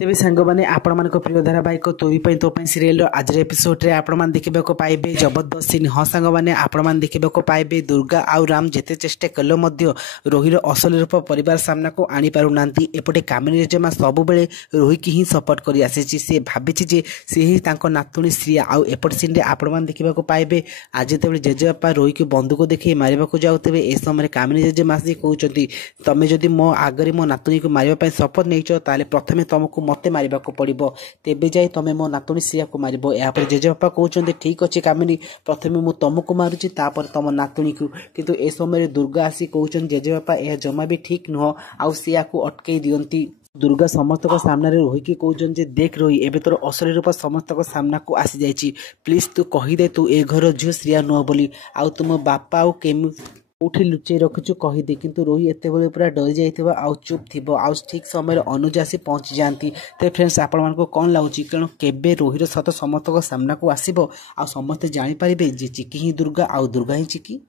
तेज सांग मैंने आपण मान प्रिय धारावाहिक तोरी तो सीरियल आज एपिसोड आपण देखा पाइबे जबरदस्त सीन। हाँ सांग मैंने आपण देखा पाइबे दुर्गा आउ राम जिते चेष्टा कल रोहीर असल रूप परिवार सामना को आनी पारुना। एपटे कामिनी जेजेमा सब बेले रोही की ही सपोर्ट कर आसी सी भावी सी ही नातुणी श्रिया। आउ एपट सीन आपण देखा पाइबे आज जो जेजेबापा रोही को बंदूक देखे मारे जाऊे ए समय कामिनी जेजेमा सी कहते तुम्हें जदि मो आगे मो नातुणी को मारे शपथ नहीं प्रथमे तुमको मते मारिबा को पड़िबो तेबे जाई तमे मो नातुणी श्रिया को मारिबो। या पर जेजेबापा कहउछन्ते ठीक अछि कामिनी प्रथमे मु तुमको मारुछि तापर तम नातुणी को। किंतु ए समय दुर्गा आसी कहउछन जेजेबापा ए जमा भी ठीक नुह आउ श्रिया को अटकई दियंती। दुर्गा समस्त को सामने रोही की कहउछन जे देख रोही एबे तोर असली रूप समस्त को सामना को आसी जाइछि प्लीज तू कहि दे तू ए घर झियो श्रिया नुह बोली आउ तुम बापा आउ केमु उठी लुचई रखुचु कहीदे। किंतु रोही एते बेले पूरा डरी जाइथिबा आउ चुप थिबो आउ ठीक समय अनुज आसी पहुंची जाती। तो फ्रेंड्स आपण मानको कौन लगुच कारण केबे रोहीर सत समस्त को सामना को आसीबो आ समस्ते जानि परिबे जे चिकी ही दुर्गा आउ दुर्गा ही चिकी।